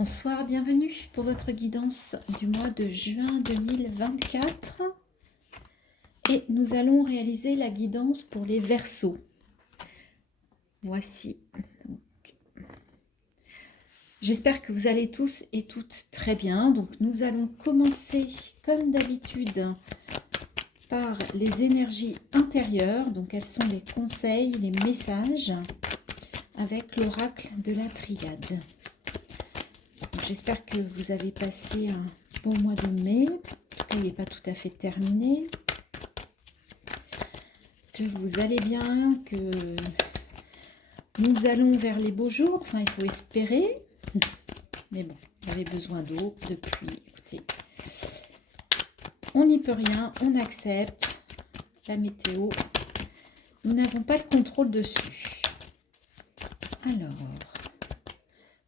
Bonsoir, bienvenue pour votre guidance du mois de juin 2024. Et nous allons réaliser la guidance pour les Verseaux. Voici. J'espère que vous allez tous et toutes très bien. Donc nous allons commencer comme d'habitude par les énergies intérieures. Donc quels sont les conseils, les messages avec l'oracle de la triade. J'espère que vous avez passé un bon mois de mai. En tout cas, il n'est pas tout à fait terminé. Que vous allez bien, que nous allons vers les beaux jours. Enfin, il faut espérer. Mais bon, vous avez besoin d'eau, de pluie. Écoutez, on n'y peut rien, on accepte la météo. Nous n'avons pas de contrôle dessus. Alors,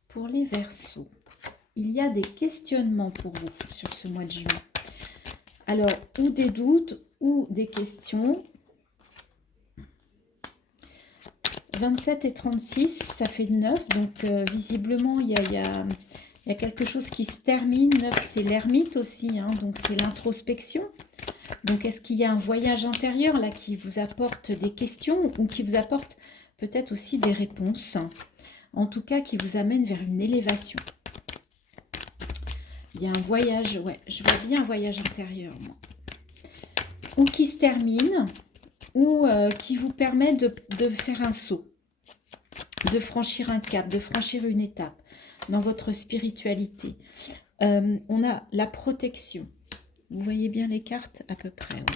pour les Verseaux, il y a des questionnements pour vous sur ce mois de juin. Alors, ou des doutes, ou des questions. 27 et 36, ça fait 9. Donc, visiblement, il y a quelque chose qui se termine. 9, c'est l'ermite aussi. Hein, donc, c'est l'introspection. Donc, est-ce qu'il y a un voyage intérieur là qui vous apporte des questions ou qui vous apporte peut-être aussi des réponses? En tout cas, qui vous amène vers une élévation. Il y a un voyage, ouais, je vois bien un voyage intérieur, moi. Ou qui se termine, ou qui vous permet de faire un saut, de franchir un cap, de franchir une étape dans votre spiritualité. On a la protection. Vous voyez bien les cartes à peu près, ouais.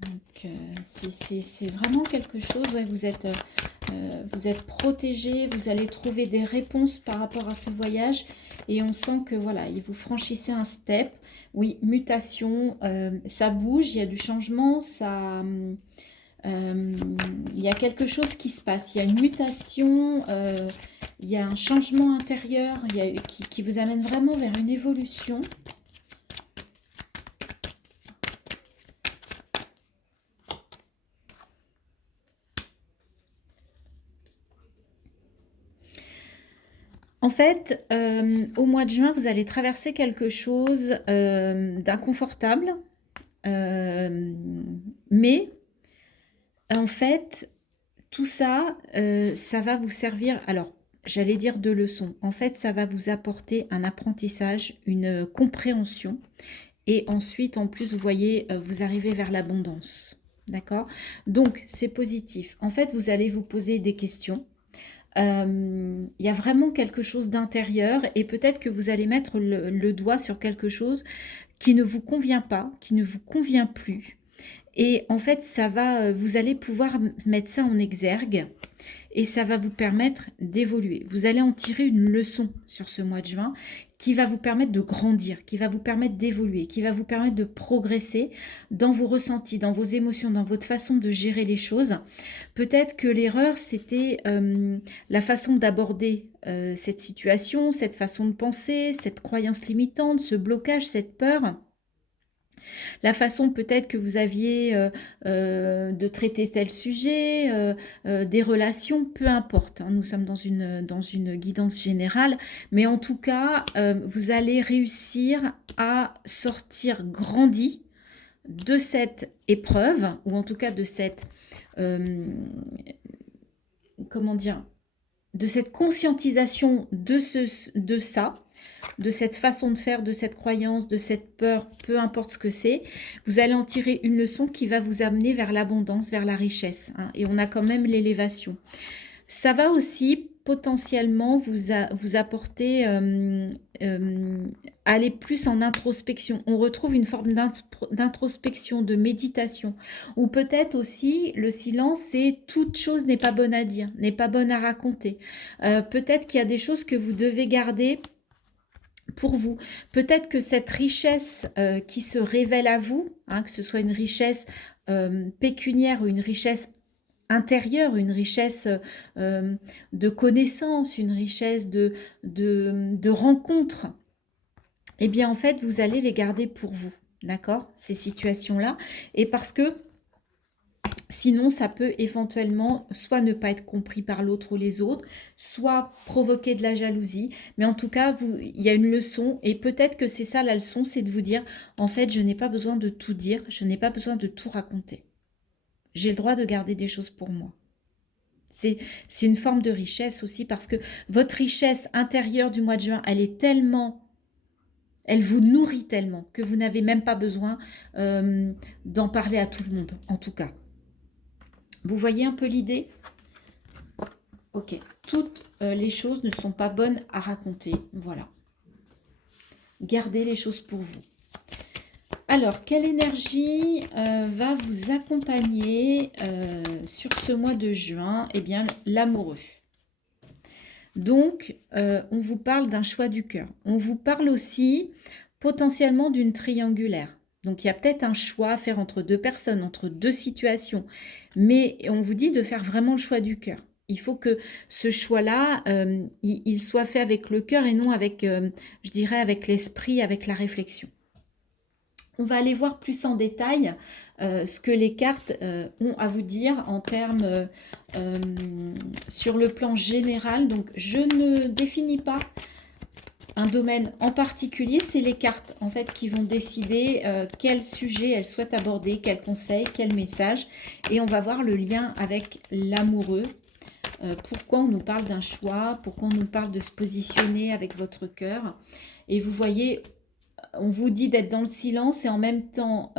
Donc, c'est vraiment quelque chose, ouais, vous êtes protégé, vous allez trouver des réponses par rapport à ce voyage et on sent que voilà, vous franchissez un step. Oui, mutation, ça bouge, il y a du changement, il y a quelque chose qui se passe, il y a une mutation, il y a un changement intérieur qui vous amène vraiment vers une évolution. En fait, au mois de juin, vous allez traverser quelque chose d'inconfortable, mais en fait, tout ça, ça va vous servir, alors j'allais dire de leçon, en fait ça va vous apporter un apprentissage, une compréhension, et ensuite en plus vous voyez, vous arrivez vers l'abondance, d'accord? Donc c'est positif, en fait vous allez vous poser des questions. Il y a vraiment quelque chose d'intérieur et peut-être que vous allez mettre le doigt sur quelque chose qui ne vous convient pas, qui ne vous convient plus. Et en fait, vous allez pouvoir mettre ça en exergue et ça va vous permettre d'évoluer. Vous allez en tirer une leçon sur ce mois de juin qui va vous permettre de grandir, qui va vous permettre d'évoluer, qui va vous permettre de progresser dans vos ressentis, dans vos émotions, dans votre façon de gérer les choses. Peut-être que l'erreur, c'était la façon d'aborder cette situation, cette façon de penser, cette croyance limitante, ce blocage, cette peur. La façon peut-être que vous aviez de traiter tel sujet, des relations, peu importe. Hein, nous sommes dans une guidance générale, mais en tout cas, vous allez réussir à sortir grandi de cette épreuve, ou en tout cas de cette, comment dire, de cette conscientisation de ça, de cette façon de faire, de cette croyance, de cette peur, peu importe ce que c'est, vous allez en tirer une leçon qui va vous amener vers l'abondance, vers la richesse. Hein, et on a quand même l'élévation. Ça va aussi potentiellement vous apporter, aller plus en introspection. On retrouve une forme d'introspection, de méditation. Ou peut-être aussi, le silence, c'est toute chose n'est pas bonne à dire, n'est pas bonne à raconter. Peut-être qu'il y a des choses que vous devez garder pour vous. Peut-être que cette richesse qui se révèle à vous, hein, que ce soit une richesse pécuniaire ou une richesse intérieure, une richesse de connaissances, une richesse de rencontres, eh bien en fait vous allez les garder pour vous, d'accord, ces situations-là, et parce que Sinon, ça peut éventuellement soit ne pas être compris par l'autre ou les autres, soit provoquer de la jalousie. Mais en tout cas, il y a une leçon et peut-être que c'est ça la leçon, c'est de vous dire, en fait, je n'ai pas besoin de tout dire, je n'ai pas besoin de tout raconter. J'ai le droit de garder des choses pour moi. C'est une forme de richesse aussi parce que votre richesse intérieure du mois de juin, elle est tellement, elle vous nourrit tellement que vous n'avez même pas besoin d'en parler à tout le monde, en tout cas. Vous voyez un peu l'idée? Ok, toutes les choses ne sont pas bonnes à raconter, voilà. Gardez les choses pour vous. Alors, quelle énergie va vous accompagner sur ce mois de juin? Eh bien, l'amoureux. Donc, on vous parle d'un choix du cœur. On vous parle aussi potentiellement d'une triangulaire. Donc, il y a peut-être un choix à faire entre deux personnes, entre deux situations. Mais on vous dit de faire vraiment le choix du cœur. Il faut que ce choix-là, il soit fait avec le cœur et non avec, je dirais, avec l'esprit, avec la réflexion. On va aller voir plus en détail ce que les cartes ont à vous dire en termes sur le plan général. Donc, je ne définis pas un domaine en particulier, c'est les cartes en fait qui vont décider quel sujet elles souhaitent aborder, quel conseil, quel message. Et on va voir le lien avec l'amoureux. Pourquoi on nous parle d'un choix, pourquoi on nous parle de se positionner avec votre cœur. Et vous voyez, on vous dit d'être dans le silence et en même temps,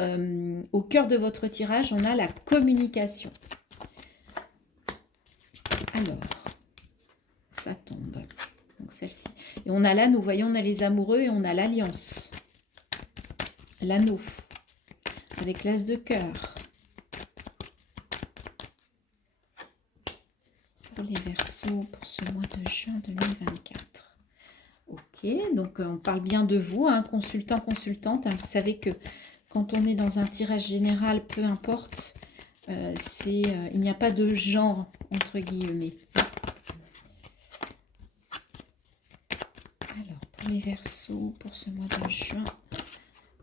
au cœur de votre tirage, on a la communication. Alors, ça tombe. Donc celle-ci. Et on a là, nous voyons, on a les amoureux et on a l'alliance. L'anneau. Avec l'as de cœur. Pour les Verseaux, pour ce mois de juin 2024. Ok, donc on parle bien de vous, hein, consultant, consultante. Hein, vous savez que quand on est dans un tirage général, peu importe, il n'y a pas de genre, entre guillemets. Alors, pour les Verseaux, pour ce mois de juin.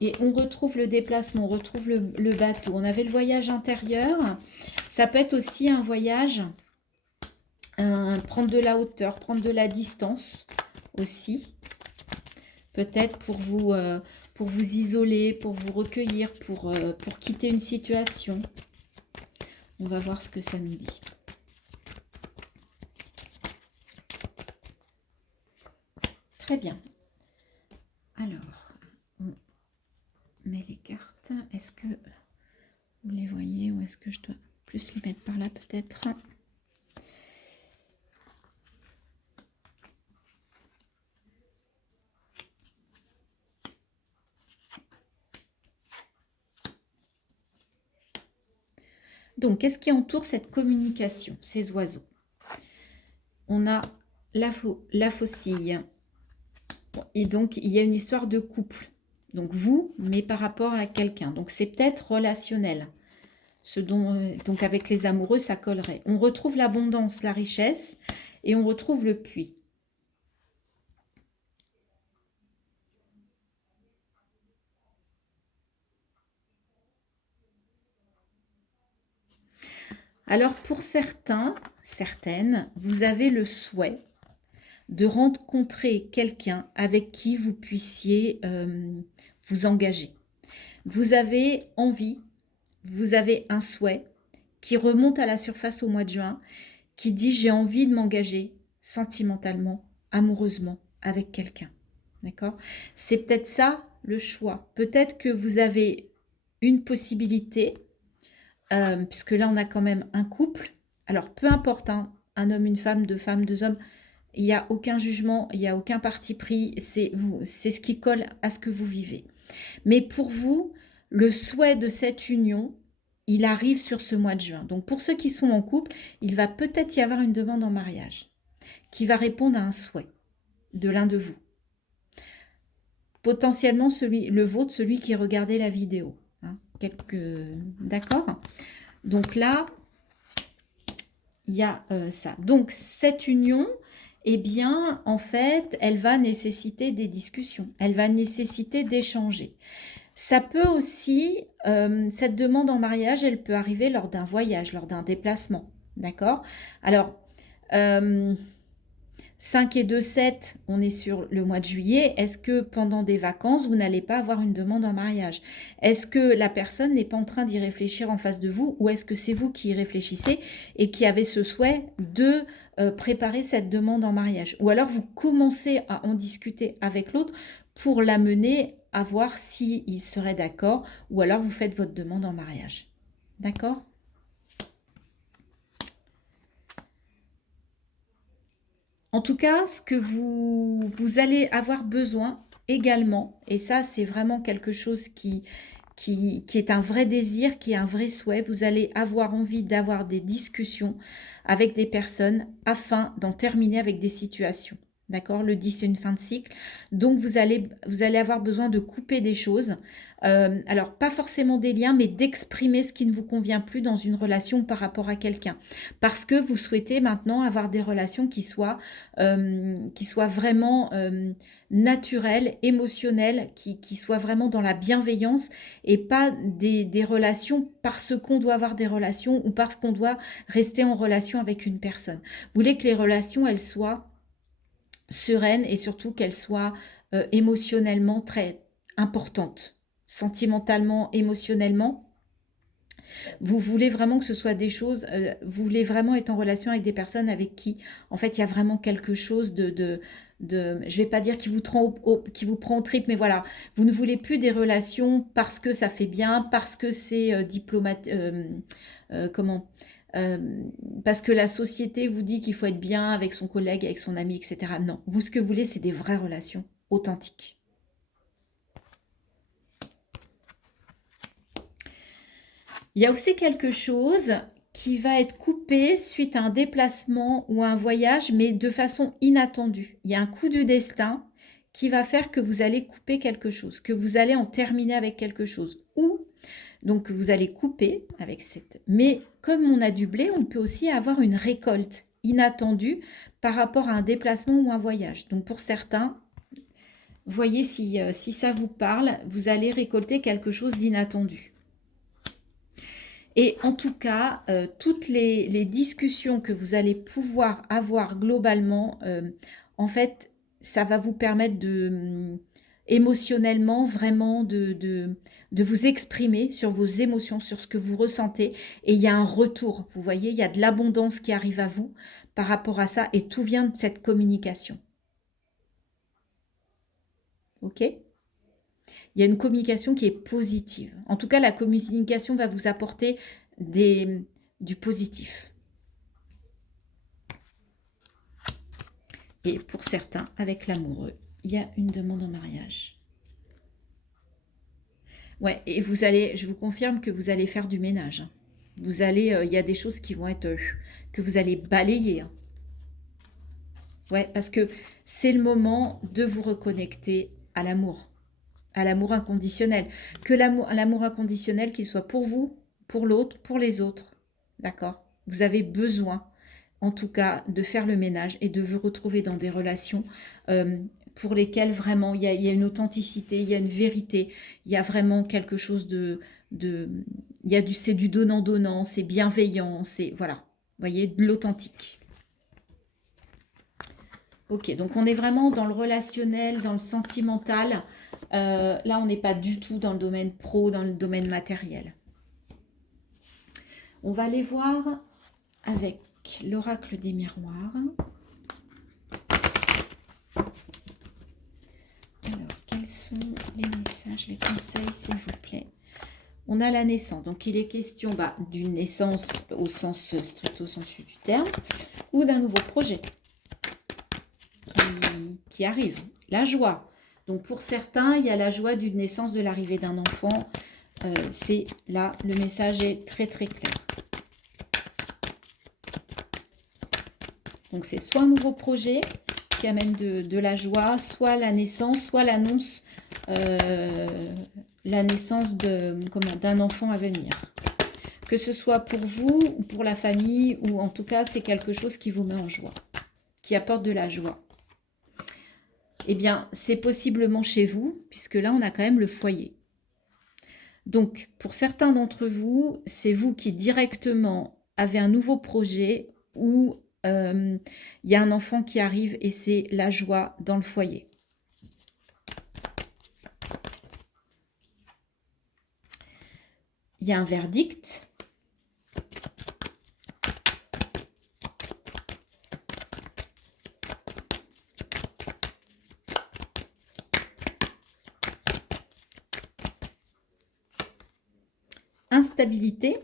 Et on retrouve le déplacement, on retrouve le bateau. On avait le voyage intérieur. Ça peut être aussi un voyage, prendre de la hauteur, prendre de la distance aussi. Peut-être pour vous isoler, pour vous recueillir, pour quitter une situation. On va voir ce que ça nous dit. Très bien. Alors, on met les cartes. Est-ce que vous les voyez ou est-ce que je dois plus les mettre par là peut-être ? Donc, qu'est-ce qui entoure cette communication, ces oiseaux? On a la faucille. Et donc, il y a une histoire de couple. Donc, vous, mais par rapport à quelqu'un. Donc, c'est peut-être relationnel. Donc, avec les amoureux, ça collerait. On retrouve l'abondance, la richesse, et on retrouve le puits. Alors, pour certains, certaines, vous avez le souhait de rencontrer quelqu'un avec qui vous puissiez vous engager. Vous avez envie, vous avez un souhait qui remonte à la surface au mois de juin, qui dit j'ai envie de m'engager sentimentalement, amoureusement avec quelqu'un. D'accord? C'est peut-être ça le choix. Peut-être que vous avez une possibilité, puisque là on a quand même un couple. Alors peu importe, hein, un homme, une femme, deux femmes, deux hommes, il n'y a aucun jugement, il n'y a aucun parti pris, c'est ce qui colle à ce que vous vivez. Mais pour vous, le souhait de cette union, il arrive sur ce mois de juin. Donc pour ceux qui sont en couple, il va peut-être y avoir une demande en mariage qui va répondre à un souhait de l'un de vous. Potentiellement le vôtre, celui qui regardait la vidéo. Hein, d'accord? Donc là, il y a ça. Donc cette union, eh bien, en fait, elle va nécessiter des discussions. Elle va nécessiter d'échanger. Ça peut aussi, cette demande en mariage, elle peut arriver lors d'un voyage, lors d'un déplacement. D'accord? Alors, euh, 5 et 2, 7, on est sur le mois de juillet. Est-ce que pendant des vacances, vous n'allez pas avoir une demande en mariage? Est-ce que la personne n'est pas en train d'y réfléchir en face de vous ou est-ce que c'est vous qui y réfléchissez et qui avez ce souhait de préparer cette demande en mariage? Ou alors vous commencez à en discuter avec l'autre pour l'amener à voir s'il serait d'accord ou alors vous faites votre demande en mariage. D'accord? En tout cas, ce que vous allez avoir besoin également, et ça c'est vraiment quelque chose qui est un vrai désir, qui est un vrai souhait, vous allez avoir envie d'avoir des discussions avec des personnes afin d'en terminer avec des situations. D'accord? Le 10, c'est une fin de cycle. Donc, vous allez avoir besoin de couper des choses. Alors, pas forcément des liens, mais d'exprimer ce qui ne vous convient plus dans une relation par rapport à quelqu'un. Parce que vous souhaitez maintenant avoir des relations qui soient vraiment naturelles, émotionnelles, qui soient vraiment dans la bienveillance et pas des relations parce qu'on doit avoir des relations ou parce qu'on doit rester en relation avec une personne. Vous voulez que les relations, elles soient sereines et surtout qu'elles soient émotionnellement très importantes, sentimentalement, émotionnellement. Vous voulez vraiment que ce soit des choses, vous voulez vraiment être en relation avec des personnes avec qui, en fait, il y a vraiment quelque chose je vais pas dire qui vous prend au trip, mais voilà, vous ne voulez plus des relations parce que ça fait bien, parce que c'est diplomate, comment, euh, parce que la société vous dit qu'il faut être bien avec son collègue, avec son ami, etc. Non, vous, ce que vous voulez, c'est des vraies relations authentiques. Il y a aussi quelque chose qui va être coupé suite à un déplacement ou un voyage, mais de façon inattendue. Il y a un coup du destin qui va faire que vous allez couper quelque chose, que vous allez en terminer avec quelque chose. Ou, donc vous allez couper avec cette... Mais comme on a du blé, on peut aussi avoir une récolte inattendue par rapport à un déplacement ou un voyage. Donc pour certains, voyez si ça vous parle, vous allez récolter quelque chose d'inattendu. Et en tout cas, toutes les discussions que vous allez pouvoir avoir globalement, en fait, ça va vous permettre émotionnellement, vraiment de vous exprimer sur vos émotions, sur ce que vous ressentez. Et il y a un retour, vous voyez, il y a de l'abondance qui arrive à vous par rapport à ça. Et tout vient de cette communication. OK? Il y a une communication qui est positive. En tout cas, la communication va vous apporter du positif. Et pour certains, avec l'amoureux, il y a une demande en mariage. Ouais, et je vous confirme que vous allez faire du ménage. Il y a des choses qui vont être, que vous allez balayer. Ouais, parce que c'est le moment de vous reconnecter à l'amour inconditionnel. Que l'amour inconditionnel, qu'il soit pour vous, pour l'autre, pour les autres. D'accord? Vous avez besoin, en tout cas, de faire le ménage et de vous retrouver dans des relations pour lesquelles vraiment il y a une authenticité, il y a une vérité, il y a vraiment quelque chose c'est du donnant-donnant, c'est bienveillant, c'est, voilà, vous voyez, de l'authentique. Ok, donc on est vraiment dans le relationnel, dans le sentimental. Là, on n'est pas du tout dans le domaine pro, dans le domaine matériel. On va aller voir avec l'oracle des miroirs. Alors, quels sont les messages, les conseils, s'il vous plaît? On a la naissance, donc il est question d'une naissance au sens stricto sensu du terme, ou d'un nouveau projet qui arrive. La joie. Donc pour certains, il y a la joie d'une naissance, de l'arrivée d'un enfant. C'est là, le message est très très clair. Donc c'est soit un nouveau projet qui amène de la joie, soit la naissance, soit l'annonce, la naissance d'un enfant à venir. Que ce soit pour vous ou pour la famille, ou en tout cas c'est quelque chose qui vous met en joie, qui apporte de la joie. Eh bien, c'est possiblement chez vous, puisque là, on a quand même le foyer. Donc, pour certains d'entre vous, c'est vous qui directement avez un nouveau projet où il y a un enfant qui arrive et c'est la joie dans le foyer. Il y a un verdict. Instabilité.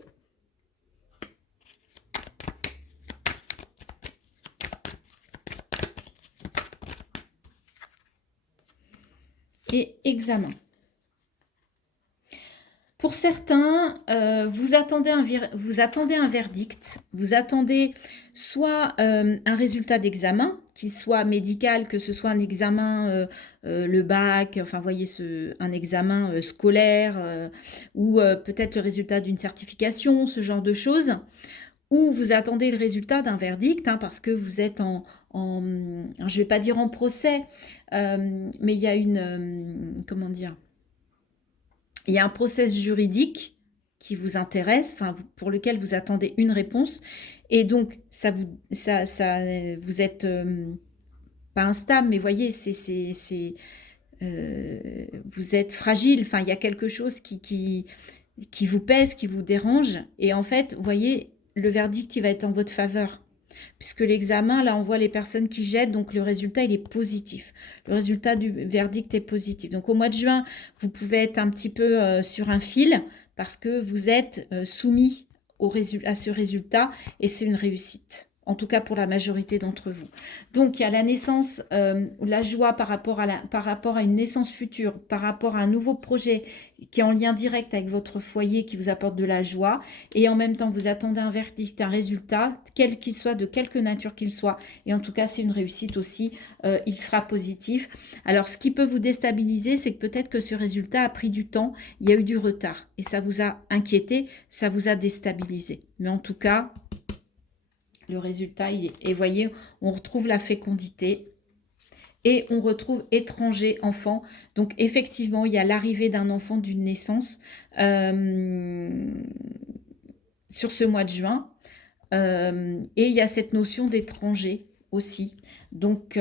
Et examen. Pour certains, vous attendez un verdict, vous attendez soit un résultat d'examen, qu'il soit médical, que ce soit un examen, le bac, enfin, voyez, un examen scolaire, ou peut-être le résultat d'une certification, ce genre de choses, ou vous attendez le résultat d'un verdict, hein, parce que vous êtes je ne vais pas dire en procès, mais il y a comment dire, il y a un process juridique qui vous intéresse, enfin, pour lequel vous attendez une réponse, et donc vous êtes pas instable, mais voyez, vous êtes fragile, enfin, il y a quelque chose qui vous pèse, qui vous dérange, et en fait, vous voyez, le verdict, il va être en votre faveur. Puisque l'examen, là, on voit les personnes qui jettent, donc le résultat, il est positif. Le résultat du verdict est positif. Donc, au mois de juin, vous pouvez être un petit peu sur un fil parce que vous êtes soumis à ce résultat et c'est une réussite. En tout cas pour la majorité d'entre vous. Donc il y a la naissance, la joie par rapport à une naissance future, par rapport à un nouveau projet qui est en lien direct avec votre foyer, qui vous apporte de la joie. Et en même temps, vous attendez un verdict, un résultat, quel qu'il soit, de quelque nature qu'il soit. Et en tout cas, c'est une réussite aussi. Il sera positif. Alors, ce qui peut vous déstabiliser, c'est que peut-être que ce résultat a pris du temps, il y a eu du retard. Et ça vous a inquiété, ça vous a déstabilisé. Mais en tout cas, le résultat, et voyez, on retrouve la fécondité et on retrouve étranger, enfant. Donc, effectivement, il y a l'arrivée d'un enfant d'une naissance sur ce mois de juin. Et il y a cette notion d'étranger aussi. Donc,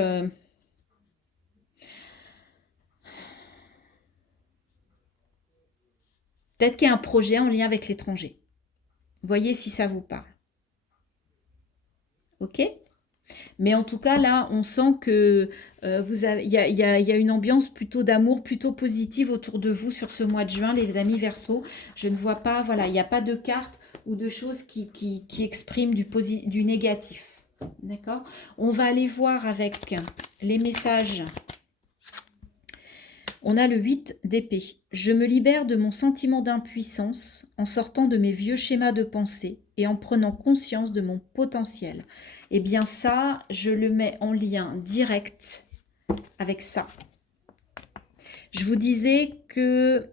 peut-être qu'il y a un projet en lien avec l'étranger. Voyez si ça vous parle. Ok ? Mais en tout cas, là, on sent que il y a une ambiance plutôt d'amour, plutôt positive autour de vous sur ce mois de juin, les amis Verseau. Je ne vois pas, voilà, il n'y a pas de cartes ou de choses qui expriment du négatif. D'accord ? On va aller voir avec les messages. On a le 8 d'épée. Je me libère de mon sentiment d'impuissance en sortant de mes vieux schémas de pensée et en prenant conscience de mon potentiel. Eh bien ça, je le mets en lien direct avec ça. Je vous disais que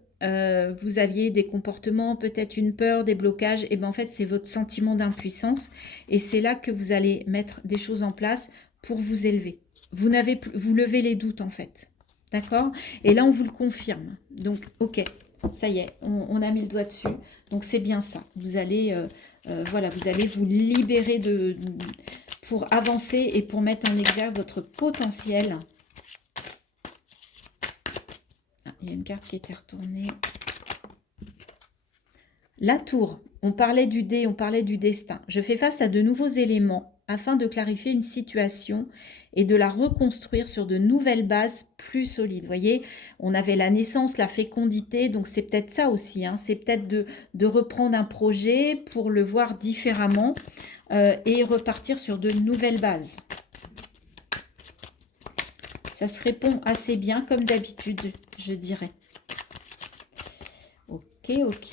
vous aviez des comportements, peut-être une peur, des blocages. Et bien en fait, c'est votre sentiment d'impuissance. Et c'est là que vous allez mettre des choses en place pour vous élever. Vous levez les doutes en fait. D'accord? Et là, on vous le confirme. Donc, ok, ça y est, on a mis le doigt dessus. Donc, c'est bien ça. Vous allez, voilà, vous allez vous libérer pour avancer et pour mettre en exergue votre potentiel. Ah, il y a une carte qui était retournée. La tour. On parlait du dé, on parlait du destin. Je fais face à de nouveaux éléments afin de clarifier une situation et de la reconstruire sur de nouvelles bases plus solides. Vous voyez, on avait la naissance, la fécondité, donc c'est peut-être ça aussi. Hein, c'est peut-être de reprendre un projet pour le voir différemment et repartir sur de nouvelles bases. Ça se répond assez bien comme d'habitude, je dirais. Ok.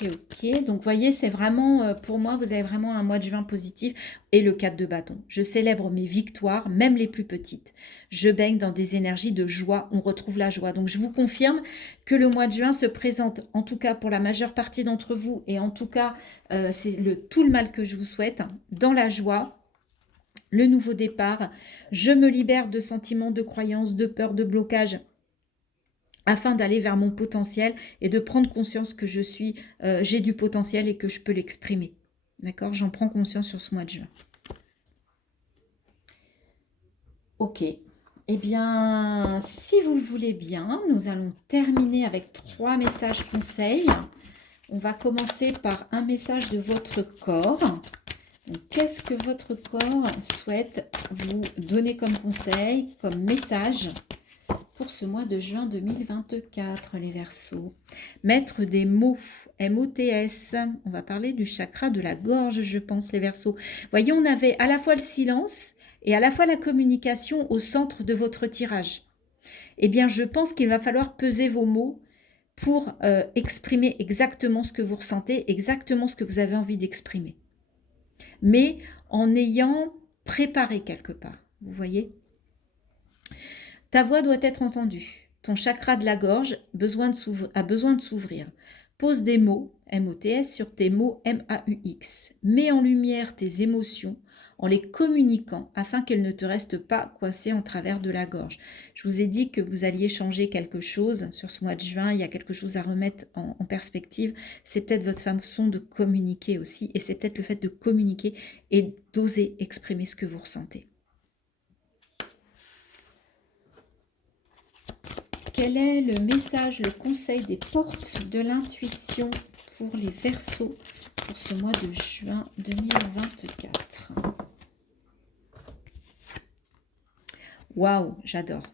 Donc, vous voyez, c'est vraiment, pour moi, vous avez vraiment un mois de juin positif. Et le 4 de bâton. Je célèbre mes victoires, même les plus petites. Je baigne dans des énergies de joie. On retrouve la joie. Donc, je vous confirme que le mois de juin se présente, en tout cas pour la majeure partie d'entre vous, et en tout cas, c'est tout le mal que je vous souhaite, dans la joie. Le nouveau départ. Je me libère de sentiments, de croyances, de peur, de blocage. afin d'aller vers mon potentiel et de prendre conscience que j'ai du potentiel et que je peux l'exprimer. D'accord? J'en prends conscience sur ce mois de juin. Ok. Eh bien, si vous le voulez bien, nous allons terminer avec 3 messages conseils. On va commencer par un message de votre corps. Qu'est-ce que votre corps souhaite vous donner comme conseil, comme message pour ce mois de juin 2024, les Verseaux? Mettre des mots, M-O-T-S. On va parler du chakra de la gorge, je pense, les Verseaux. Voyez, on avait à la fois le silence et à la fois la communication au centre de votre tirage. Eh bien, je pense qu'il va falloir peser vos mots pour exprimer exactement ce que vous ressentez, exactement ce que vous avez envie d'exprimer. Mais en ayant préparé quelque part, vous voyez ? Ta voix doit être entendue. Ton chakra de la gorge a besoin de s'ouvrir. Pose des mots, M-O-T-S, sur tes mots, M-A-U-X. Mets en lumière tes émotions en les communiquant afin qu'elles ne te restent pas coincées en travers de la gorge. Je vous ai dit que vous alliez changer quelque chose sur ce mois de juin. Il y a quelque chose à remettre en perspective. C'est peut-être votre façon de communiquer aussi. Et c'est peut-être le fait de communiquer et d'oser exprimer ce que vous ressentez. Quel est le message, le conseil des portes de l'intuition pour les Verseaux pour ce mois de juin 2024? Waouh, j'adore.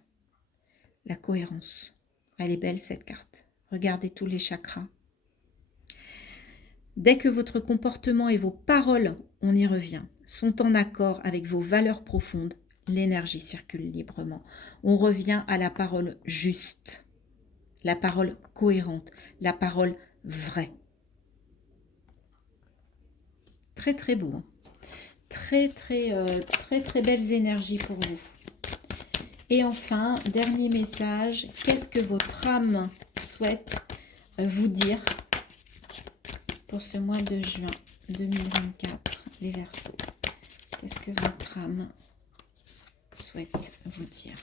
La cohérence. Elle est belle cette carte. Regardez tous les chakras. Dès que votre comportement et vos paroles, on y revient, sont en accord avec vos valeurs profondes, l'énergie circule librement. On revient à la parole juste, la parole cohérente, la parole vraie. Très très beau. Hein. Très belles énergies pour vous. Et enfin, dernier message, qu'est-ce que votre âme souhaite vous dire pour ce mois de juin 2024, les Verseaux? Qu'est-ce que votre âme souhaite vous dire?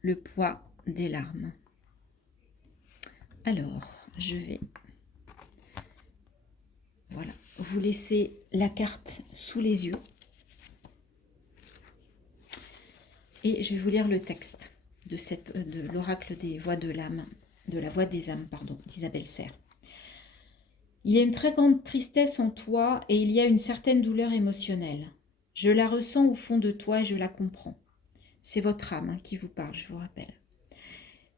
Le poids des larmes. Alors, je vais vous laisser la carte sous les yeux. Et je vais vous lire le texte de l'oracle des voix de l'âme, de la voix des âmes, d'Isabelle Serre. Il y a une très grande tristesse en toi et il y a une certaine douleur émotionnelle. Je la ressens au fond de toi et je la comprends. C'est votre âme qui vous parle, je vous rappelle.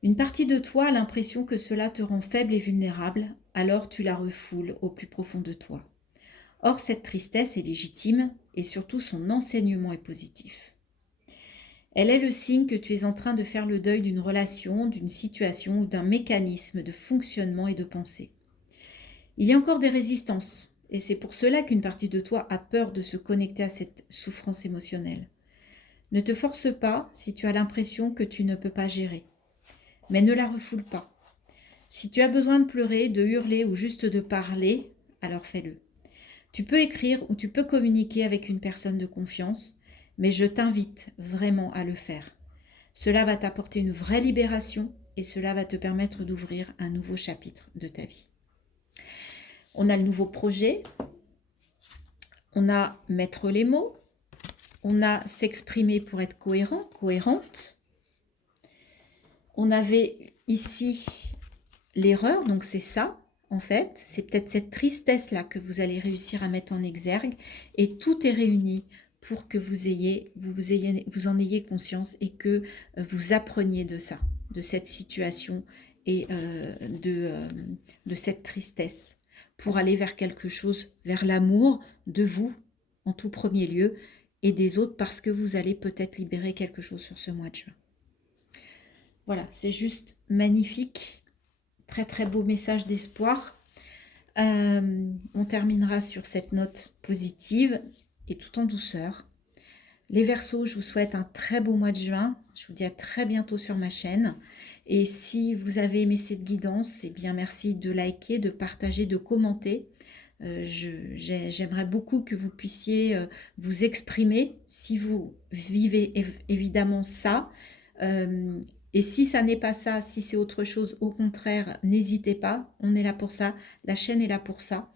Une partie de toi a l'impression que cela te rend faible et vulnérable, alors tu la refoules au plus profond de toi. Or, cette tristesse est légitime et surtout son enseignement est positif. Elle est le signe que tu es en train de faire le deuil d'une relation, d'une situation ou d'un mécanisme de fonctionnement et de pensée. Il y a encore des résistances, et c'est pour cela qu'une partie de toi a peur de se connecter à cette souffrance émotionnelle. Ne te force pas si tu as l'impression que tu ne peux pas gérer, mais ne la refoule pas. Si tu as besoin de pleurer, de hurler ou juste de parler, alors fais-le. Tu peux écrire ou tu peux communiquer avec une personne de confiance, mais je t'invite vraiment à le faire. Cela va t'apporter une vraie libération et cela va te permettre d'ouvrir un nouveau chapitre de ta vie. On a le nouveau projet, on a mettre les mots, on a s'exprimer pour être cohérent, cohérente. On avait ici l'erreur, donc c'est ça en fait, c'est peut-être cette tristesse-là que vous allez réussir à mettre en exergue et tout est réuni pour que vous en ayez conscience et que vous appreniez de ça, de cette situation et de cette tristesse pour aller vers quelque chose, vers l'amour de vous en tout premier lieu et des autres parce que vous allez peut-être libérer quelque chose sur ce mois de juin. Voilà, c'est juste magnifique. Très très beau message d'espoir. On terminera sur cette note positive et tout en douceur. Les Verseaux, je vous souhaite un très beau mois de juin. Je vous dis à très bientôt sur ma chaîne. Et si vous avez aimé cette guidance, eh bien merci de liker, de partager, de commenter. J'aimerais beaucoup que vous puissiez vous exprimer si vous vivez évidemment ça. Euh, et si ça n'est pas ça, si c'est autre chose, au contraire, n'hésitez pas, on est là pour ça, la chaîne est là pour ça.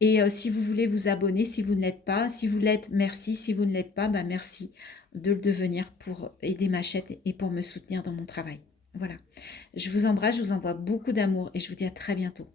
Et si vous voulez vous abonner, si vous ne l'êtes pas, si vous l'êtes, merci, si vous ne l'êtes pas, bah merci de le devenir pour aider ma chaîne et pour me soutenir dans mon travail. Voilà. Je vous embrasse, je vous envoie beaucoup d'amour et je vous dis à très bientôt.